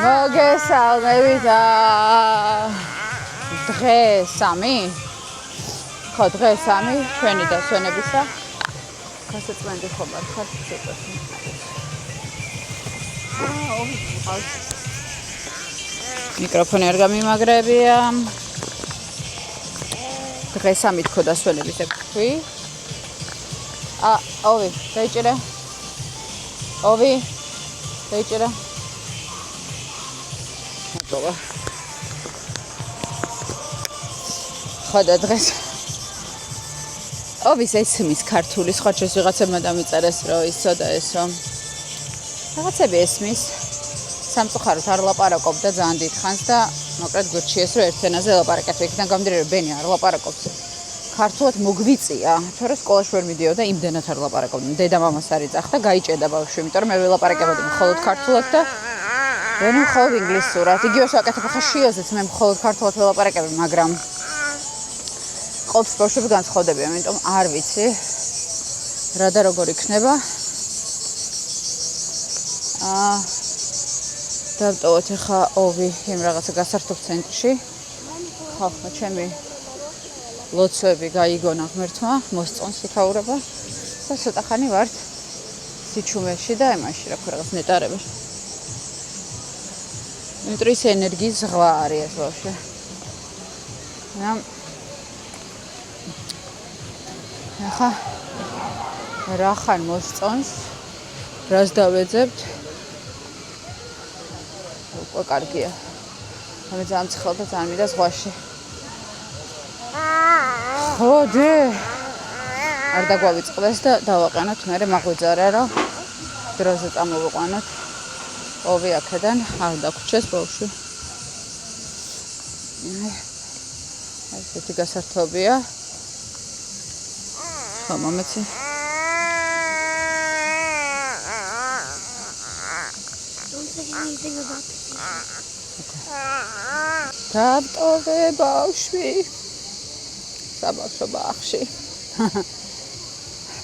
მოგესალმებით დღე 3 ხო დღე 3 ჩვენი დასვენებისა გასაწმენდი ხომ არ ხარ ცოტა მიკროფონი არ გამიმაგრებია დღე 3 თქო დასვენების ექვი ოვი დაიჭირე ოვი დაიჭირე მოგვა ხოდა დღეს ოვის ესმის ქართული სხვა ჩვენს ვიღაცებმა დამიწერეს რომ ისო და ესო რაღაცები ესმის სამწუხაროდ არ ლაპარაკობდა ძალიან დიდხანს და მოკლედ გურჩიეს რომ ერთ ენაზე ლაპარაკეთ იქიდან გამომდინარე რომ ბენი არ ლაპარაკობს ქართულად მოგვიწია თორე სკოლაში ვერ მიდიოდა იმდენად არ ლაპარაკობდა დედამამას არ იძახდა გაიჭედა ბავშვი იმიტომ რომ მე ველაპარაკებოდი მხოლოდ ქართულად და ვენი მხოლოდ ინგლისურად იგივე შევაკეთებ ახლა შიოზეც მე მხოლოდ ქართულად ველაპარაკები მაგრამ ყოველთვის ბავშვები განსხვავდებიან იმიტომ არ ვიცი რა და როგორ იქნება დავტოვოთ ახლა ოვი იმ რაღაცა გასართობ ცენტრში ხალხმა ჩემი ლოცვები გაიგონა ღმერთმა მოსწონს იქაურება და ცოტა ხანი ვართ სიჩუმეში და იმაში რა ქვია რაღაც ნეტარებაში იმიტომ ის ენერგიის ზღვა არის ეს ბავშვი ახლა რა ხან მოსწონს რას დავეძებთ უკვე კარგია მე ძალიან მცხელ და ძალიან მინდა ზღვაში ხოდი არ დაგვავიწყდეს და დავაყენოთ მე მაგვიძარა რომ დროზე წამოვიყვანოთ ოვი აქედან არ დაგვრჩეს ბავშვი ესეთი გასართობია ხო მომეცი დავტოვე ბავშვი საბავშვო ბაღში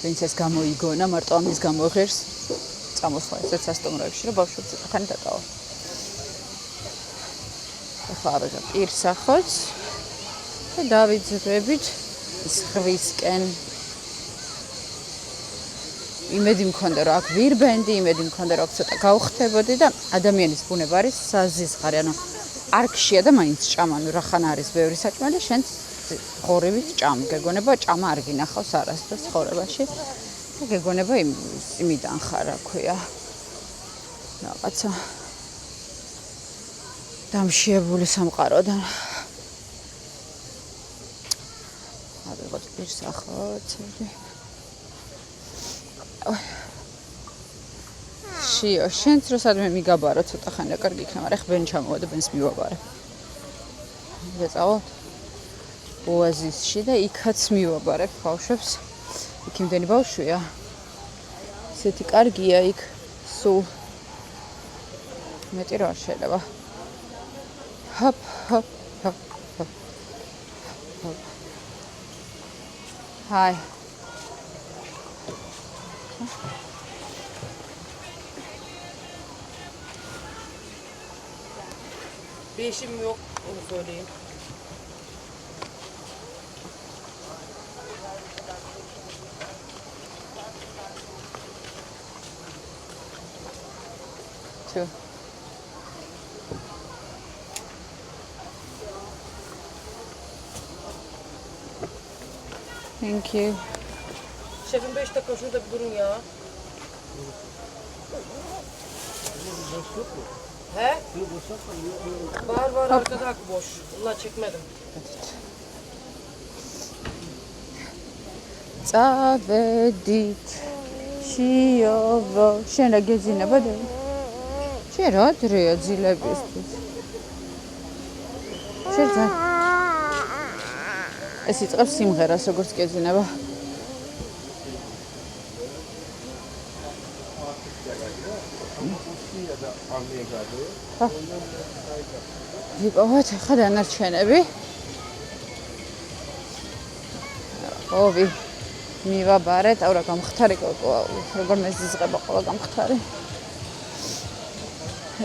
ვინც ეს გამოიგონა მარტო ამის გამო ღერს წამოსვლა ესეც სასტუმროებში რომ ბავშვებს ხანი დატოვა ახლა ავიღებ პირს ახოც და დავიძრებით ზღვისკენ იმედი მქონდა რომ აქ ვირბენდი იმედი მქონდა რომ აქ ცოტა გავხდებოდი და ადამიანის ბუნება არის საზიზღარი ანუ არქშია და მაინც ჭამა ნუ რახან არის ბევრი საჭმა და შენ ღორებით ჭამ გეგონება ჭამა არ გინახავს არასდროს ცხოვრებაში და გეგონება იმიდან ხარ რა ქვია რაღაცა დამშიებული სამყაროდან ავიღოთ პირს ახლა შიო შენც რო სადმე მიგაბარო ცოტა ხანი და კარგი იქნება რა ხბენ ჩამოვა და ბენს მივაბარე ეწავალ ოაზისში და იქაც მივაბარებ ბავშვებს იქ იმდენი ბავშვია ისეთი კარგია იქ სულ მეტი რა შეიძლება ჰოპ ჰოპ ჰოპ ჰოპ ჰაი Beşim yok onu söyleyeyim. Two. Thank you. Şefim 5 dakika şurada bir durun ya. He? Var arkada boş. Allah çekmedim. წავედით შიოვო შენ რა გეძინება და შენ რა დრეა ძილებისთვის შენ ძა ეს იწყებს სიმღერას როგორც გეძინება ვიპოვოთ ახლა დანარჩენები ოვი მივაბარეთ აუ რა გამხთარი როგორ მეზიზღება ყველა გამხთარი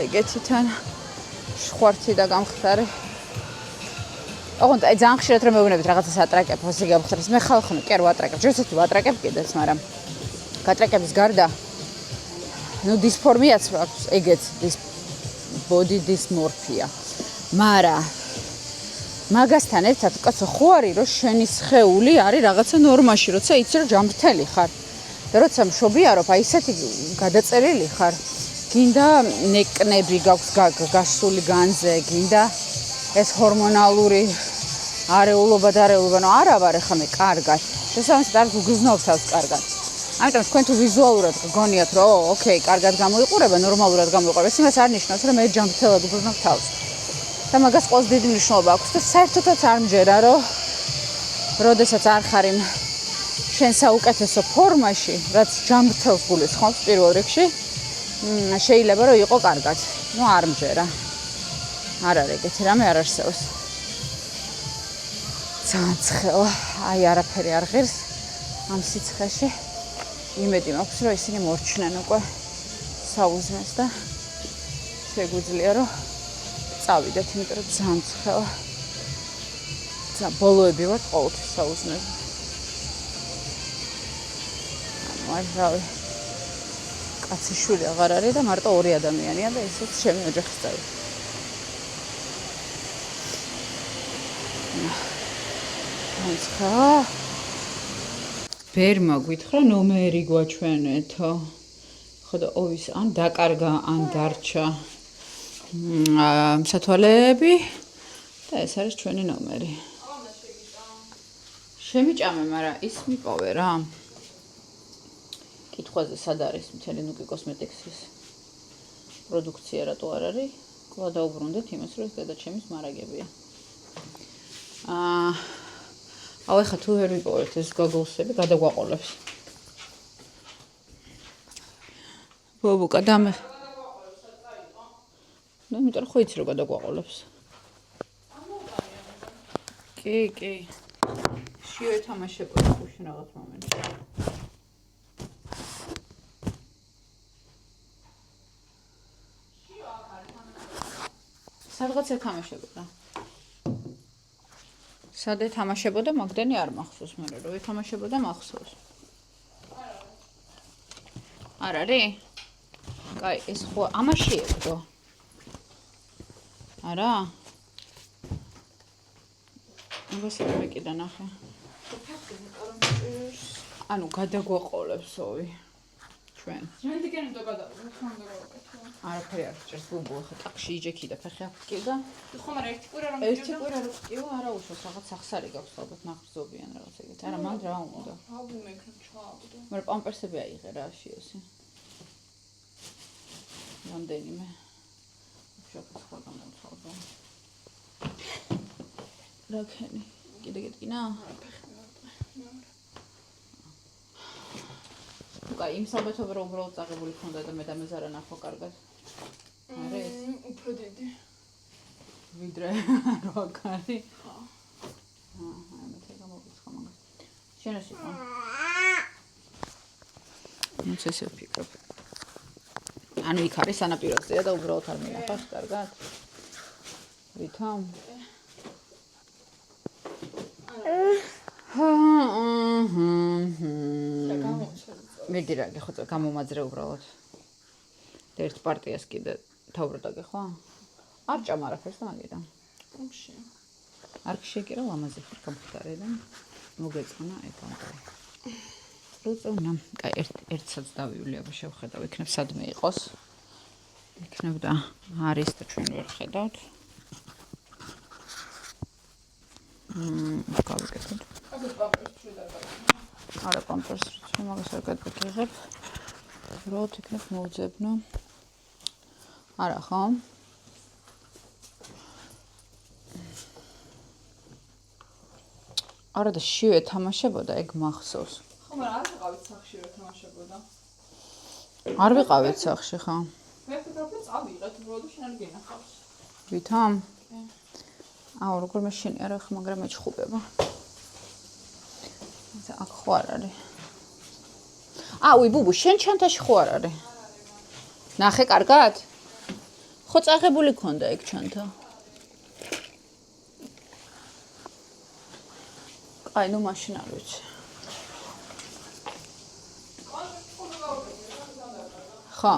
ეგეთი თან ხვართი და გამხდარი. ოღონდ აი ძალიან ხშირად რომ მეუბნებით რაღაცას ატრაკებ, ასე გამხდარს. მე ხალხი კი არ ვატრაკებ. ჯერცეთი ვატრაკებ კიდეც, მაგრამ გატრაკების გარდა ну დისფორმიაც აქვს, ეგეც ის body dysmorphia. მარა მაგასთან ერთად კაცო ხო არის რომ შენი სხეული არის რაღაცა ნორმაში, როცა იცი რომ ჯამრთელი ხარ. და როცა მშობიარობ, აი ისეთი გადაწერილი ხარ. გინდა ნეკნები გაქვს გასული განზე, გინდა ეს ჰორმონალური არეულობა და არეულობა, ნუ არა ვარ ახლა მე კარგად. შესაბამისად არ გგზნობს თავს კარგად. ამიტომ თქვენ თუ ვიზუალურად გგონიათ რომ ოკეი, კარგად გამოიყურება, ნორმალურად გამოიყურება, ეს იმას არ ნიშნავს რომ მე ჯამრთელად ვგზნობ თავს. და მაგას ყოველს დიდი მნიშვნელობა აქვს და საერთოდაც არ მჯერა რომ როდესაც არ ხარ იმ შენ საუკეთესო ფორმაში, რაც ჯამრთელს გულისხმობს პირველ რიგში, შეიძლება რომ იყო კარგად. ნუ არ მჯერა. არ არის ეგეთი რამე არ არსებობს. ძალიან ცხელა, აი არაფერი არ ღირს ამ სიცხეში. იმედი მაქვს რომ ისინი მორჩნენ უკვე საუზმეს და შეგვიძლია რომ წავიდეთ, იმიტომ რომ ძალიან ცხელა. ბოლოები ვარ ყოველთვის საუზმეზე. ანუ რავი კაცი შვილი აღარ არის და მარტო ორი ადამიანია და ისიც ჩემი ოჯახის წევრი. ვერ მაგვითხრა ნომერი გვაჩვენეთო. ხო და ოვის ან დაკარგა, ან დარჩა სათვალეები და ეს არის ჩვენი ნომერი. შემიჭამე, მაგრამ ის მიპოვე რა. კითხვაზე სად არის მთელი ნუკი კოსმეტიქსის პროდუქცია რატო არ არის? კვლავ დაუბრუნდეთ იმას, რომ ეს დედაჩემის მარაგებია. აუ ეხლა თუ ვერ მიპოვეთ ეს გოგლსები, გადაგვაყოლებს. ბობუკა დამე. ნუ იმიტომ რომ ხო იცი რომ გადაგვაყოლებს. კი. შიო ეთამაშებოდა ხუში რაღაც მომენტში. სადღაც ეთამაშებოდა. სად ეთამაშებოდა, მაგდენი არ მახსოვს, მაგრამ რომ ეთამაშებოდა მახსოვს. არ არის? კაი, ეს ხო ამაში ეყო. არა? აბასე მე კიდე ნახე. ანუ გადაგვაყოლებს ოვი. ჩვენ. მე დიგენ უნდა გადავიდე, ხომ უნდა გავაკეთო. არაფერი არ ჭირს ბუბუ, ხა ტახში იჯექი და ფეხი აფკიდა. ხო, მაგრამ ერთი კვირა რომ ერთი კვირა რო ვკიო, არა უშავს, რაღაც სახსარი გაქვს ალბათ ნახბზობიან რაღაც ეგეთი. არა, მანდ რა უნდა. ალბათ მეკრებ ჩააბუდო. მაგრამ პამპერსები აიღე რა შიოსი. რამდენიმე. შოქს ხო გამომცალდა. რაკენი? კიდე გეტკინა? კაი, იმ საბეთობრო უბრალოდ წაღებული ქონდა და მე დამეზარა ნახო კარგად. არის? უფრო დიდი. ვიდრე როკარი. ხო. აი მე გამოვიცხა მაგას. შენას იყო. ნუ ესე ვფიქრობ. ანუ იქ არის სანაპიროზეა და უბრალოდ არ მინახავს კარგად. ვითომ? მიდი რა გეხო გამომაძრე უბრალოდ. და ერთ პარტიას კიდე თავბრდაგე ხო? არ ჭამ არაფერს და მაგიდან. ხომში. არ შეგირა ლამაზი ხარ გამხდარი და მოგეწონა ეგ ამბავი. როწონა, კაი ერთსაც დავივლი აბა შევხედავ, იქნებ სადმე იყოს. იქნებ და არის და ჩვენ ვერ ხედავთ. გავიკეთოთ. აგერ პამპერს ჩრი დაგაგებ. არა პამპერს ჩრი მაგას არ გადაგიღებ. როდ იქნებ მოვძებნო. არა ხო? არა და შიო ეთამაშებოდა, ეგ მახსოვს. ხო, მაგრამ არ ვიყავით სახში რომ თამაშებოდა. არ ვიყავით სახში ხო? მე ვფიქრობ რომ წავიღეთ, უბრალოდ შენ არ გინახავს. ვითომ? აუ როგორ მეშინი არა ხო, მაგრამ მეჩხუბება. აქ ხო არ არის. აუი ბუბუ, შენ ჩანთაში ხო არ არის? ნახე კარგად? ხო წაღებული ქონდა ეგ ჩანთა. აი, ნუ მაშინ არ ვიცი. ხა.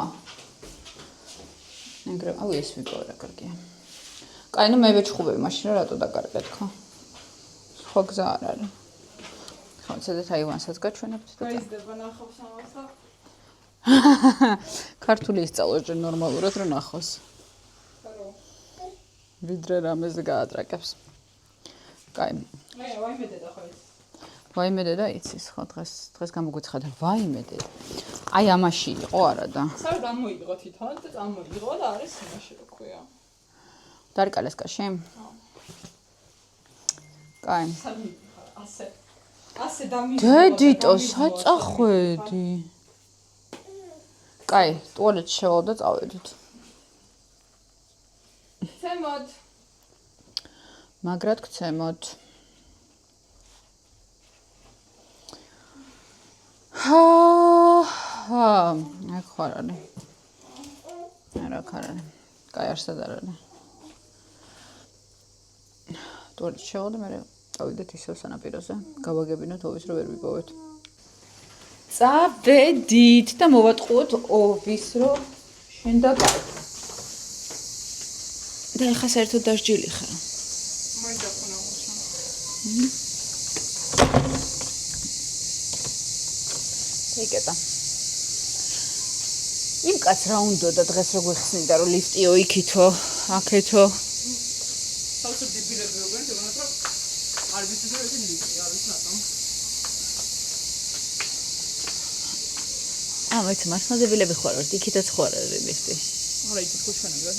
ნეგრე, აუ ეს ვიპოვე რა კარგია. აი, ნუ მე ვეჩხუბები მაშინ რა რატო დაკარგეთ ხო? სხვა გზა არ არის. ხო, ცედეთ აივანსაც გაჩვენებთ და გაიზრდება ნახავს ამას და ქართული ისწავლოს ჯერ ნორმალურად რომ ნახოს. ხარო. ვიდრე რამეს გაატრაკებს. კაი. ვაიმე დედა ხო ის. ვაიმე დედა იცის ხო დღეს გამოგვიცხადა ვაიმე დედა. აი ამაში იყო არა და. სად გამოიღო თვითონ და წამოიღო და არის იმაში რა ქვია. დარკალესკაში? კაი. ასე დამი. დედიტო საწახვედი. კაი, ტუალეტში შევალ და წავედით. ცემოთ. მაგრად გცემოთ. აქ ხარ არის. არა ხარ არის. კაი, არსად არ არის. ტუალეტში შევალ და მე წავიდეთ ისევ სანაპიროზე. გავაგებინოთ ოვის რომ ვერ ვიპოვეთ. წავედით და მოვატყუოთ ოვის რომ შენ და კაი. და ეხა საერთოდ დასჯილი ხარ. მოიძახუნა უშო. იკეტა. იმ კაც რა უნდა და დღეს რო გვიხსნიდა რომ ლიფტიო იქითო, აქეთო. საერთოდ დებილები როგორ თქონათ რომ არ ვიცი რომ ეს ლიფტი არის რატომ. მეც მართლმადებელები ხარ ვარ, იქითაც ხარ არის ლიფტი. არა იქით გუჩვენებდა.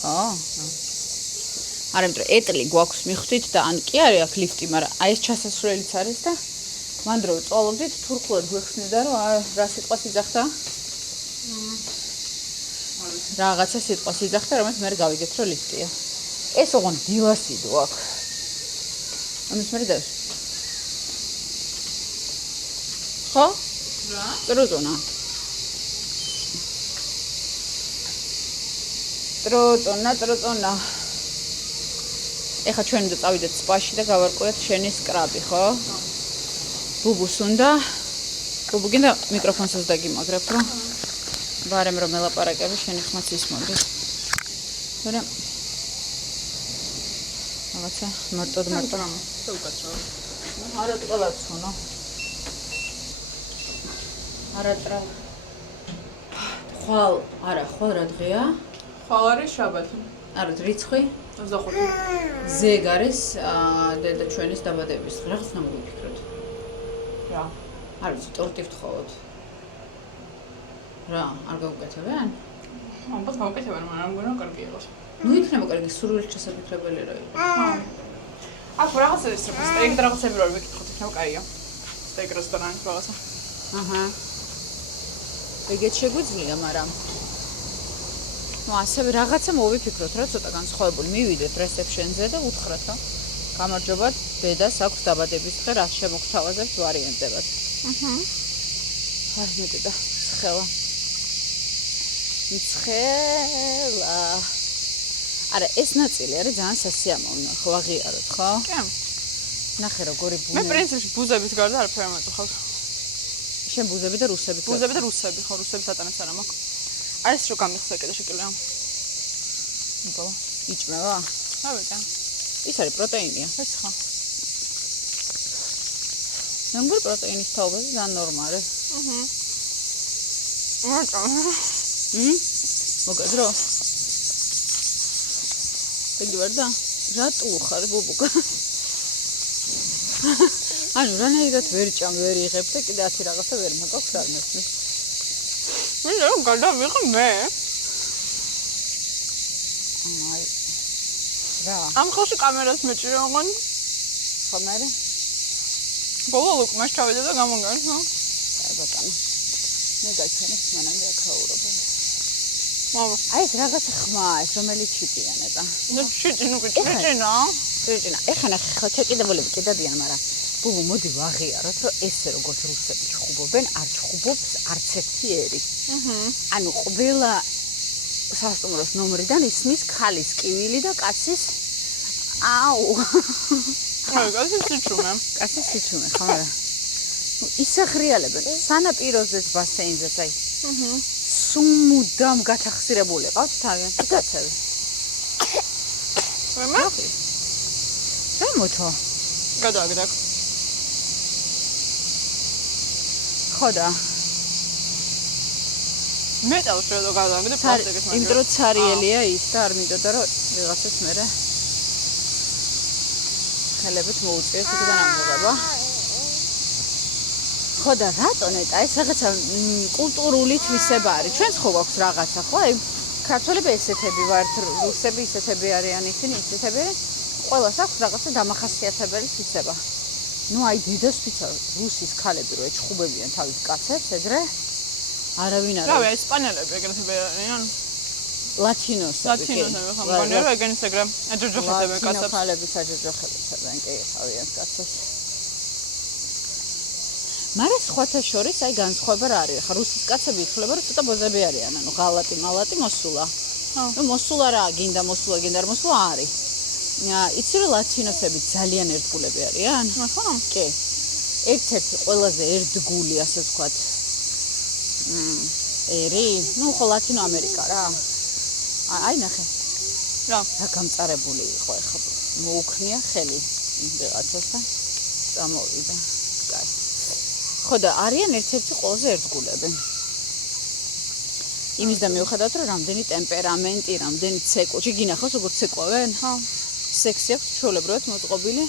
არა, იმიტომ რომ ეტლი გვაქვს მიხვდით და ან კი არის აქ ლიფტი, მაგრამ აი ეს ჩასასვლელიც არის და მან დრო წვალობდით, თურქულად გვიხსნიდა რომ რა სიტყვას იძახდა? რაღაცა სიტყვას იძახდა, რომელიც მე გავიგეთ რომ ლიფტია. ეს ოღონდ დილასიდო აქ. ამის მე და ხო? რა? ტროწონა. ტროწონა. ეხა ჩვენ უნდა წავიდეთ სპაში და გავარკვიოთ შენი სკრაბი, ხო? ბუბუს უნდა. ბუბუ გინდა მიკროფონსაც დაგიმაგრებ, რომ ბარემ რომ ელაპარაკები, შენი ხმაც ისმოდი. მაგრამ რაღაცა მარტოდ და უკაცრავ. არა ყველაც ხონო. არა ტრა. ხვალ, არა, ხვალ რა დღეა? ხვალ არის შაბათი. არა, რიცხვი? 25. ზეგ არის დედა ჩვენის დაბადების დღე. რაღაც უნდა მოვიფიქროთ. რა? არ ვიცი, ტორტი ვთხოვოთ. რა, არ გაუკეთებენ? ალბათ გავუკეთებენ, მაგრამ მგონია კარგი იყოს. ნუ იქნება კარგი, სურვილით შესაძლებელი რა იყო. აქ რაღაცა ის რა სტეიქ და რაღაცები რო ვიკითხოთ, იქნება კაია. სტეიქ რესტორანი რაღაცა. აჰა. ეგეც შეგვიძლია, მაგრამ ну ასევე რაღაცა მოვიფიქროთ რა ცოტა განსხვავებული მივიდეთ რესეფშენზე და უთხრათ რა გამარჯობა დედას აქვს დაბადების დღე რა შემოგთავაზებთ ვარიანტებად აი მე დედა ცხელა არა ეს ნაწილი არის ძალიან სასიამოვნო ხო აღიაროთ ხო კი ნახე როგორი ბუნე მე პრინციპში ბუზების გარდა არაფერი არ მეწუხავს შენ ბუზები და რუსები ბუზები და რუსები ხო რუსები სატანეს არ მაქვს არის რო გამიხსნა კიდე შეკილია. ნიკო, იჭმევა? რა ვიყა? ის არის პროტეინია, ეს ხო? ნამდვილ პროტეინის თაობაზე ძალიან ნორმალი. მოგაძრო? ეგ ვარ და რატო ხარ ბუბუკა? ანუ რანაირად ვერ ჭამ, ვერ იღებ და კიდე 10 რაღაცა ვერ მოგაქვს არ მესმის. მე რომ გადავიღე მე. აი. რა? ამ ხელში კამერას მეჭირე ოღონ. ხომერე? ბოლო ლუკ მას ჩავედი და გამოგან, ხო? აი ბატონო. მე გაიქცენეს მანამდე აქაურობა. მამა. აი ეს რაღაცა ხმაა, ეს რომელიც ჩიტიანა და. ნუ ჩიტინო გიჩინა. ჩიტინა. ეხლა ნახე ხო ჩაკიდებულები კიდადიან, მაგრამ ბუბუ მოდი ვაღიაროთ, რომ ესე როგორც რუსები ჩხუბობენ, არ ჩხუბობს არც ერთი ერი. ანუ ყველა სასტუმროს ნომრიდან ისმის ქალის კივილი და კაცის აუ აი, გასის სიჩუმე. კაცის სიჩუმე, ხო არა? ისახრიალებენ სანაპიროზეც ბასეინზეც აი. სუმუდამ გათახსირებული ყავთ თავიანთი კაცები. მე? რამოთო? გადაგდაკ. ხოდა. მე თავს შედო გადაგდე პლასტიკის მაგარი. იმ დრო ცარიელია ის და არ მინდოდა რომ ვიღაცას მერე ხელებით მოუწიოს იქიდან ამოღება. ხოდა რატო ნეტა ეს რაღაცა კულტურული თვისება არის. ჩვენც ხო გვაქვს რაღაცა, ხო? აი ქართველები ესეთები ვართ, რუსები ისეთები არიან, ისინი ისეთები. ყველას აქვს რაღაცა დამახასიათებელი თვისება. ნუ აი დედას ფიცა რუსის ქალები რო ეჩხუბებიან თავის კაცებს, ეგრე არავინ არ რავი, ესპანელები ეგრეთები არიან. ლათინოსები კი. ლათინოსები ხომ მგონია რომ ეგენის ეგრე აჯოჯოხებენ კაცებს. ლათინო ქალებიც აჯოჯოხებენ კი თავიანთ კაცებს. მაგრამ სხვათა შორის აი განსხვავება რა არის? ხა რუსის კაცები ითვლება რომ ცოტა ბოზები არიან, ანუ ღალატი, მალატი მოსულა. ნუ მოსულა რა, გინდა მოსულა, გინდა არ მოსულა არის. იცი რომ ლათინოსები ძალიან ერთგულები არიან? ხო? კი. ერთ-ერთი ყველაზე ერთგული, ასე ვთქვათ. ერი, ნუ ხო ლათინო ამერიკა რა. აი ნახე. რა გამწარებული იყო ეხლა. მოუქნია ხელი ვიღაცას და წამოვიდა. კაი. ხოდა არიან ერთ-ერთი ყველაზე ერთგულები. იმის და მიუხედავად რომ რამდენი ტემპერამენტი, რამდენი ცეკვა, გინახავს როგორ ცეკვავენ? ხო. სექსი აქვს ჩვეულებრივად მოწყობილი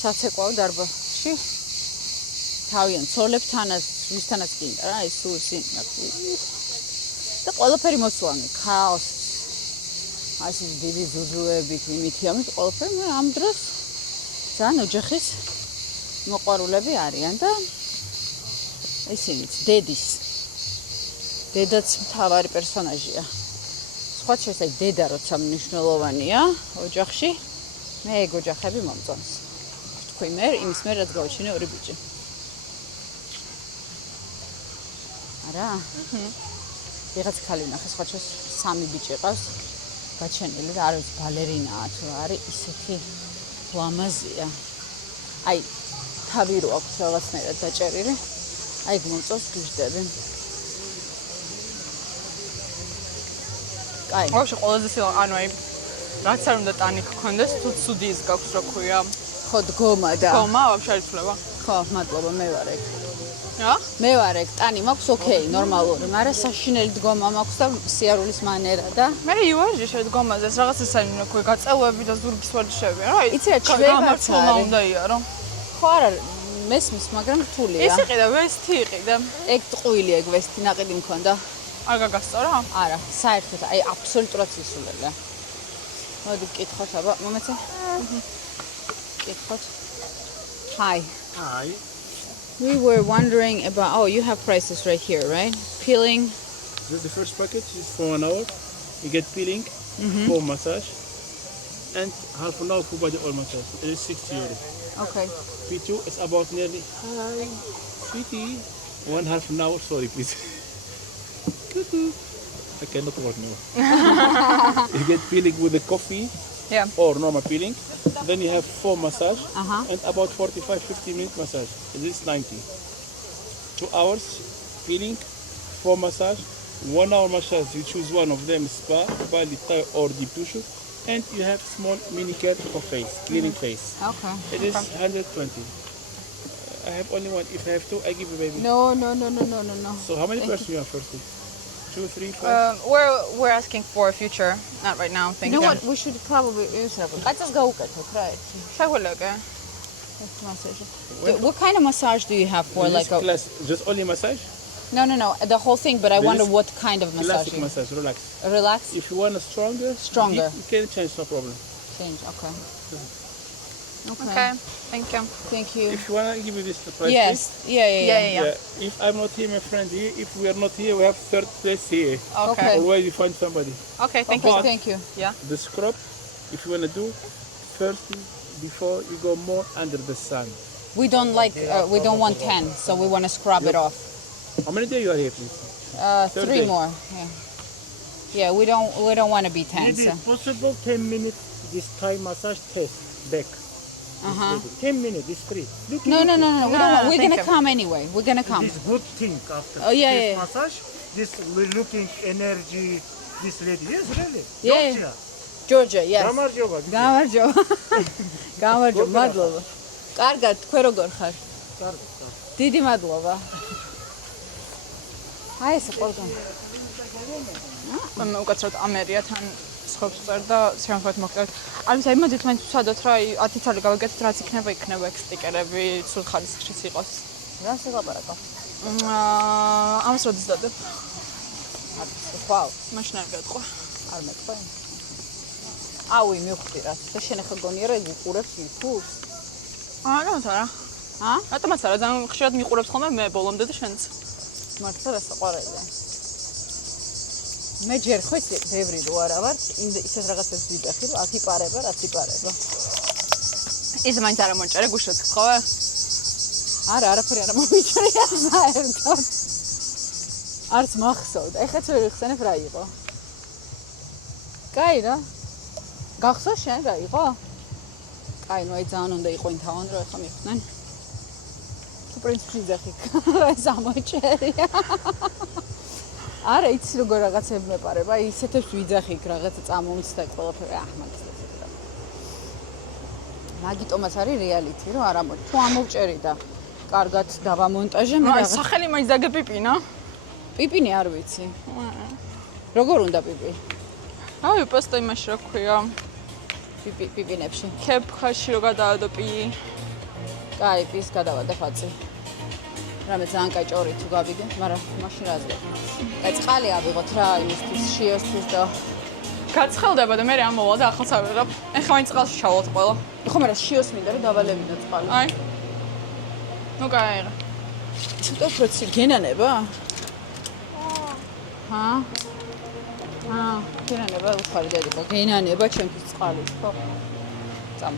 საცეკვაო დარბაზში. თავიანთ ცოლებთანაც, ვისთანაც გინდა რა, ეს სულ ისინი და ყველაფერი მოსულანი, ქაოსი. აი ეს დიდი ზუზუებით, იმითი ამით ყველაფერი, მე ამ დროს ძალიან ოჯახის მოყვარულები არიან და ისინიც დედაც მთავარი პერსონაჟია. სხვა შეიძლება აი დედა როცა მნიშვნელოვანია ოჯახში, მე ეგ ოჯახები მომწონს. თქვი მე იმის მე რაც გავაჩინე ორი ბიჭი. არა? ვიღაც ხალი ნახე სხვა შეიძლება სამი ბიჭი ყავს გაჩენილი და არ ვიცი ბალერინაა თუ არის ისეთი ლამაზია. აი თავი რო აქვს რაღაცნაირად დაჭერილი. აი მომწონს გიჟდები. კაი. ოღონდ ყველაზე ანუ აი რაც არ უნდა ტანი გქონდეს, თუ ცუდი ის გაქვს რა ქვია. ხო დგომა და გომა ვაფშე არ იცვლება. ხო, მადლობა, მე ვარ ეგ. რა? მე ვარ ეგ, ტანი მაქვს ოკეი, ნორმალური, მაგრამ საშინელი დგომა მაქვს და სიარულის მანერა და მე იუაჟი შედგომაზე რაღაც ისანი რა ქვია, გაწევები და ზურგის ვარჯიშები რა. იცი რა ჩვენაც არის. უნდა იარო. ხო არა, მესმის, მაგრამ რთულია. ეს იყიდა, ვესტი იყიდა. ეგ ტყუილი ეგ ვესტი ნაყიდი მქონდა. არ გაგასწორა? არა, საერთოდ, აი აბსოლუტურად სისულელია. მოდი ვკითხოთ, აბა, მომეცე? ვკითხოთ. Hi. Hi. We were wondering about, oh, you have prices right here, right? Peeling. The first package is for 1 hour. You get peeling, full massage, and half an hour full body oil massage. It is 60 euro. Okay. P2 is about nearly, hi, sweetie, 1/2 an hour, sorry please. I cannot work now. You get peeling with the coffee Yeah. or normal peeling. Then you have full massage Uh-huh. and about 45-50 minute massage. It is 90. 2 hours peeling, full massage, 1 hour massage. You choose one of them, spa, Bali, Thai or deep tissue. And you have small mini care for face, cleaning face. Okay. It is 120. I have only one. If I have two, I give you baby. No. So how many persons you have firstly? 2, 3, 4? We're asking for a future, not right now. Thank You know you. what? We should probably use it. Let's go get it, right? შეგვიძლია. What kind of massage do you have for In like this a class, just only massage? No, the whole thing, but I There wonder is what kind of massage. Classic you- massage, relax. Relax? If you want a stronger, Stronger. You can change, no problem. Change. Okay. Okay. Thank you. Thank you. If you want, I give you this price. Yes. Yeah. Yeah. If I'm not here, my friend here. If we are not here, we have third place here. Okay. Always you find somebody. Okay, thank Okay, you. thank you. The scrub, if you want to do, first before you go more under the sun. We don't like. We don't want 10, so we want to scrub it off. How many days you are here, please? 3 day. more. Yeah. Yeah, we don't want to be It tense. is possible 10 minutes this Thai massage test back. Uh-huh. 10 minutes, it's free. Look No. at it. We don't want. We're thank gonna you. come anyway. We're gonna come. This good thing after Oh, yeah, this yeah. massage. This we're looking energy. This lady, yes, really. Yeah. Georgia. Georgia, yes. გამარჯობა. გამარჯობა. გამარჯობა, მადლობა. კარგად, თქვენ როგორ ხარ? კარგი. დიდი მადლობა. აი ეს ყველგან. მე უკაცრავად ამერიათან სხობს წერ და შემოხვეთ მოგწევთ. არის აი მოდით მე ვსადოთ რა 10 წელი გავაკეთოთ რაც იქნება იქ სტიკერები სულ ხალისშიც იყოს. რა შეგაპარაკო? ამას როდის დადებ? ხვალ, მაშინ არ გეტყვა. არ მეთქვი. აუი მივხვდი რა. და შენ ახლა გონია რა უყურებს YouTube-ს? რამაც არა. რატომაც არა, ძალიან ხშირად მიყურებს ხოლმე მე ბოლომდე და შენც. მართლა რა საყვარელია. მე ჯერ ხო იცი ბევრი რო არა ვარ, ისეთ რაღაცებს ვიტეხი, რომ აქ იპარება, რაც იპარება. ის მაინც არ მომჭერე გუშინ გთხოვე? არა, არაფერი არ მომიჭრია საერთოდ. არც მახსოვდა. ეხლა ვერ ვიხსენებ რა იყო. კაი რა. გახსოვს შენ რა იყო? კაი, ნუ აი ძალიან უნდა იყო ინთავან რომ ეხლა მიხდნენ. თუ პრინციპში ძახი ეს ამოჭერია. არა, იცი როგორ რაღაცები მეპარება, ისეთებს ვიძახი იქ რაღაცა წამომიცდა ყველაფერი, მაგის და. მაგიტომაც არის რეალიტი, რომ არ ამოჭ. თუ ამოვჭერი და კარგად დავამონტაჟე, მე რა სახელი მაინც დაგეპიპინა? პიპინი არ ვიცი. როგორ უნდა პიპი? აი პოსტა იმაში რა ქვია? პიპინებში. ქეფხაში რო გადავადო პი. კაი, პის გადავადა ფაცი. რამე ძალიან კაი ჭორი თუ გავიგე, მაგრამ მაშინ რა აზრი? კაი, წყალი ავიღოთ რა იმისთვის, შიოსთვის და გაცხელდება და მე რა ამოვალ და ახალს ავიღებ. ეხლა მაინც წყალში ჩავალთ ყველა. ხო, მაგრამ შიოს მინდა რომ დავალევინო წყალი. აი. ნუ გაიღე. ცოტა პროცესი გენანება? გენანება უხარი დედიკო, გენანება ჩემთვის წყალი, ხო? წამ.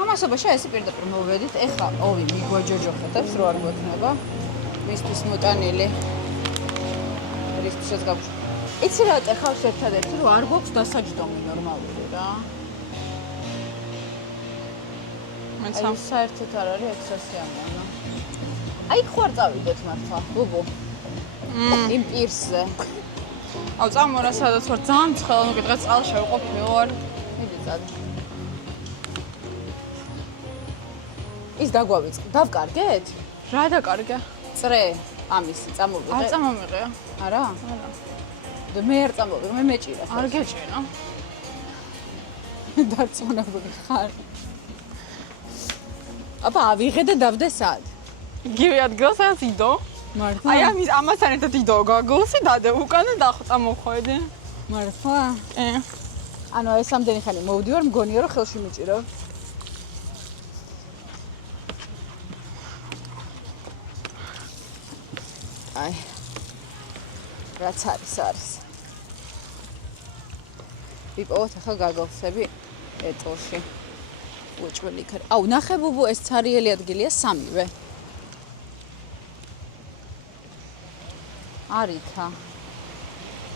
ამასობაში ესე პირდაპირ მოვედით, ეხლა ორი მიგვაჯოჯოხეთებს რო არ გვექნება. მისთვის მოტანილი. რისთვისაც გავუშვი. იცი რა ეხავს ერთადერთი, რომ არ გვაქვს დასაჯდომი ნორმალური რა. მეც აი საერთოდ არ არის ექსესიამიანო. აი ხوار წავიდეთ მართლა, ბუბუ. იმ პირსზე. აუ წამორა სადაც ვარ ძალიან ცხელა, ნუ კიდე წყალ შევყოფილი ვარ. მიდი წადი. ის დაგვავიწყ. დავკარგეთ? რა დაკარგე? წრე ამისი წამოვიღე. არ წამომიღე. არა? არა. და მე არ წამოვიღე, მე მეჭირა. არ გეჭინა. დარწმუნებული ხარ. აბა ავიღე და დავდე სად? იგივე ადგილს რაც იდო. მართლა? აი ამასთან ერთად იდო გაგულსი დადე უკან და წამოვხვედი. მართლა? ანუ ეს ამდენი ხანი მოვდივარ, მგონია რომ ხელში მიჭირო. აი. რაც არის. ვიპოვოთ ახლა გაგოლსები ეტლში. უჭველი ქარი. აუ, ნახე ბუბუ, ეს ცარიელი ადგილია სამივე. არიქა.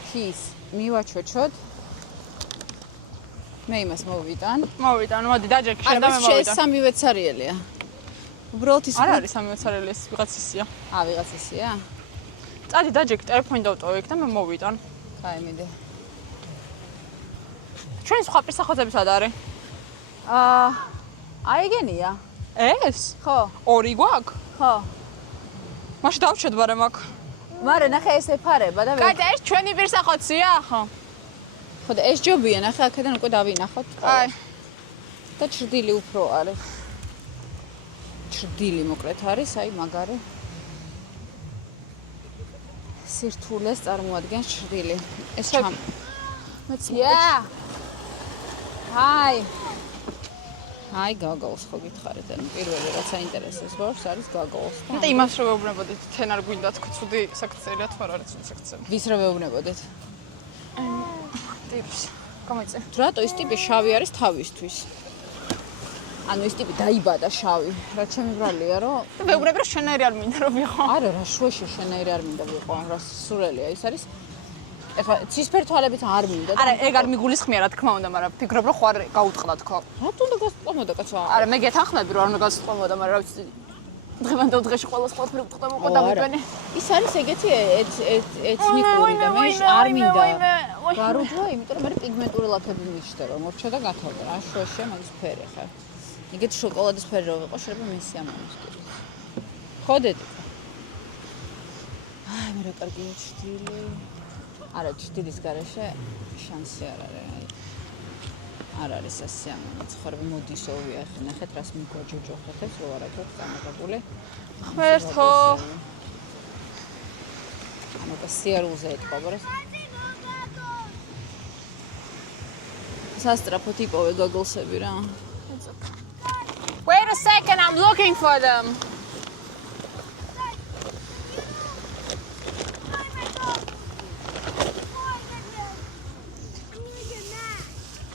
ქის მივაჩოჩოთ. მე იმას მოვიტან. მოვიტან, მოდი დაჯექი შენ და მე ეს მოვიტან. სამივე ცარიელია. უბრალოდ ის არ არის სამივე ცარიელი ეს ვიღაცისია. ვიღაც ისია. წადი დაჯექი ტელეფონი დავტოვე იქ და მე მოვიტან. კაი, მიდი. ჩვენი სხვა პირსახოთები სად არის? აიგენია. ეს? ხო, ორი გვაქვს? ხო. მაშინ დავჩვედ ბარემ აქ. მარე ნახე ეს ეფარება და კაი, ეს ჩვენი პირსახოცია? ხო. ხო და ეს ჯობია, ნახე აქედან უკვე დავინახოთ. აი. და ჭრდილი უფრო არის. ჭრდილი მოკლედ არის, აი მაგარი. სირთულეს წარმოადგენს ჭრდილი. ეს ჩამ. მეცია. აი გაგოლს ხო გითხარით, ანუ პირველი რაც აინტერესებს გვაქვს არის გაგოლს. და იმას რო ვეუბნებოდით, თენ არ გვინდა თქო ცუდი საქციელია თუ არ არის ცუდი საქციელი. ვის რა ვეუბნებოდით? ტიპს. გამოიწე. რატო ის ტიპი შავი არის თავისთვის? ანუ ის ტიპი დაიბადა შავი. რა ჩემი ბრალია, რომ ვეუბნები რომ შენერი არ მინდა რომ ვიყო. არა, რა შუაში შენაირი არ მინდა ვიყო, რა სურელია. ის არის ეხლა ცისფერ თვალებით არ მინდა. არა, ეგ არ მიგულისხმია რა თქმა უნდა, მაგრამ ფიქრობ რომ ხوار გაუტყდა თქო. რატო უნდა გასწამოდა კაცო? არა, მე გეთანხმები რომ არ უნდა გასწყვეტმოდა, მაგრამ რა ვიცი დღევანდელ დღეში ყოველს ყველაფერი უწყდება დამიტვენი. ის არის ეგეთი ეთნიკური და მე არ მინდა. გარუჯვა, იმიტომ რომ მე პიგმენტური ლაქები მიჩნდება, მორჩა და გათავდა. რა შუაშია მაგის ფერი ხარ. იგივე შოკოლადის ფერი რო ვიყო, შეიძლება მე სიამოვნებდი. ხოდედი. აი, მე რა კარგი ჩრდილი. არა, ჩრდილის გარეშე შანსი არ არის. არ არის ასიამოვნო ცხოვრება მოდისოვია ახლა ნახეთ რას მიგვაჯოჯოხეთებს რო არ აქვს დამაგებული. ღმერთო. ანუ და სიარულზე ეთყობა რა. სასტრაფოდ იპოვე გოგლსები რა. Wait a second, I'm looking for them.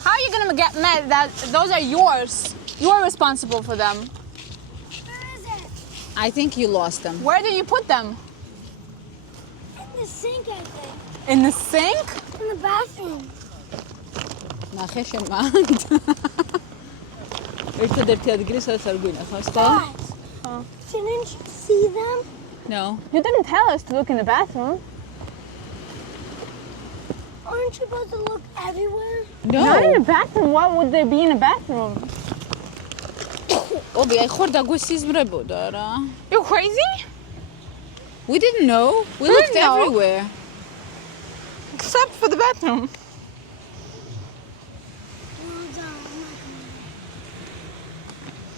How are you gonna get mad that those are yours? You're responsible for them. Where is it? I think you lost them. Where did you put them? In the sink, I think. In the sink? In the bathroom. ნახე შემაგდ. ერთადერთი ადგილი სადაც არ გვინახავს და? What? Didn't you see them? No. You didn't tell us to look in the bathroom. Aren't you supposed to look everywhere? Not in No. the bathroom. What would there be in a bathroom? ობი, აი ხوار დაგვესიზმრებოდა რა. You crazy? We didn't know. We We looked didn't know. everywhere. Except for the bathroom. No, don't. I'm not gonna.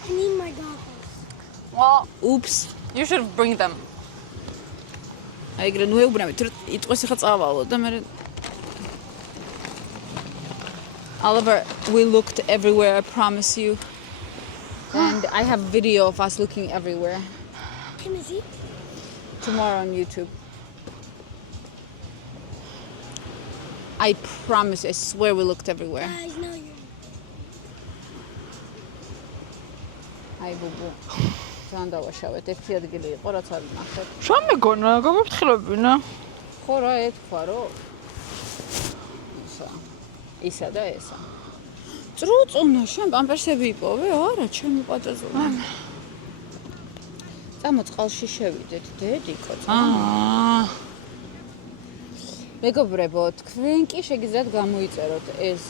I need my goggles. Well, Oops. you should bring them. აი ეგრე ნუ ეუბნებით რომ იტყვის ხა წავალო და მე Oliver, we looked everywhere, I promise you. And I have video of us looking everywhere. Can I see? Tomorrow on YouTube. I promise, I swear we looked everywhere. Guys, no, you're. აი ბუბუ. ძალიან დავაშავეთ, ერთი ადგილი იყო, რაც არ ნახეთ. Შა მეგონა, გამიფრთხილებინა. ხო რა ეთქვა რომ ისა და ესა. წრუწუნა შენ პამპერსები იპოვე? არა, ჩემი პატაზული. წამო წყალში შევიდეთ, დედიკო. მეგობრებო, თქვენ კი შეგიძლიათ გამოიწეროთ ეს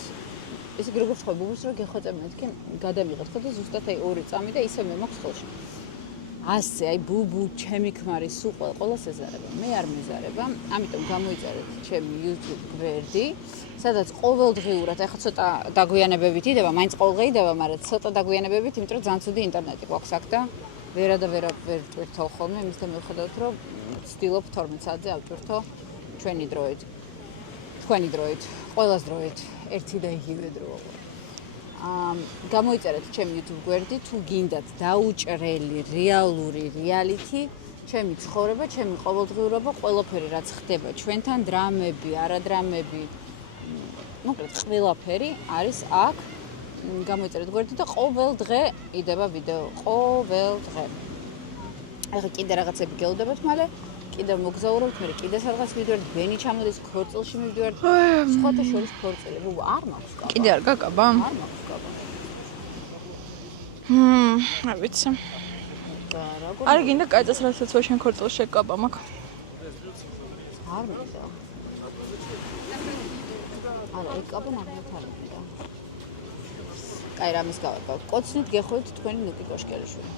როგორც ხო ბუბუს რო გეხვეწებინეთ, კი გადამიღეთ ხო და ზუსტად აი 2 წამი და ისე მე მაქვს ხელში. ასე აი ბუბუ ჩემი ქმარი სულ ყველას ეზარება. მე არ მეზარება, ამიტომ გამოიწერეთ ჩემი YouTube გვერდი, სადაც ყოველდღიურად, ახლა ცოტა დაგვიანებებით იდება, მაინც ყოველდღე იდება, მაგრამ ცოტა დაგვიანებებით, იმიტომ რომ ძალიან ცუდი ინტერნეტი გვაქვს აქ და ვერ ვტვირთო ხოლმე, იმის და მიუხედავად რომ ვცდილობ 12 საათზე ავტვირთო ჩვენი დროით. თქვენი დროით, ყველას დროით, ერთი და იგივე დრო. გამოიწერეთ ჩემი YouTube გვერდი, თუ გინდათ დაუჭრელი, რეალური რეალითი, ჩემი ცხოვრება, ჩემი ყოველდღიურობა, ყველაფერი რაც ხდება ჩვენთან, დრამები, არადრამები, მოკლედ ყველაფერი არის აქ. გამოიწერეთ გვერდი და ყოველ დღე იდება ვიდეო, ყოველ დღე. ახლა კიდე რაღაცები გელოდებათ, მალე კიდე მოგზაურობთ, მე კიდე სადღაც მივიდივართ, ბენი ჩამოდის, ქორწილში მივიდივართ, სხვათა შორის ქორწილი. არ მაქვს კაბა. კიდე არ გაკაბა? არ მაქვს კაბა. არ ვიცი. და როგორ არ გინდა კაიწას რასაც შენ ქორწილში შეკაბა მაგ. არ მინდა. არა, ეკაბა ნახეთარები და. კაი, რამის გავაკავ. კოცნით გეხოვით თქვენი ნუკი კოშკელიშვილი.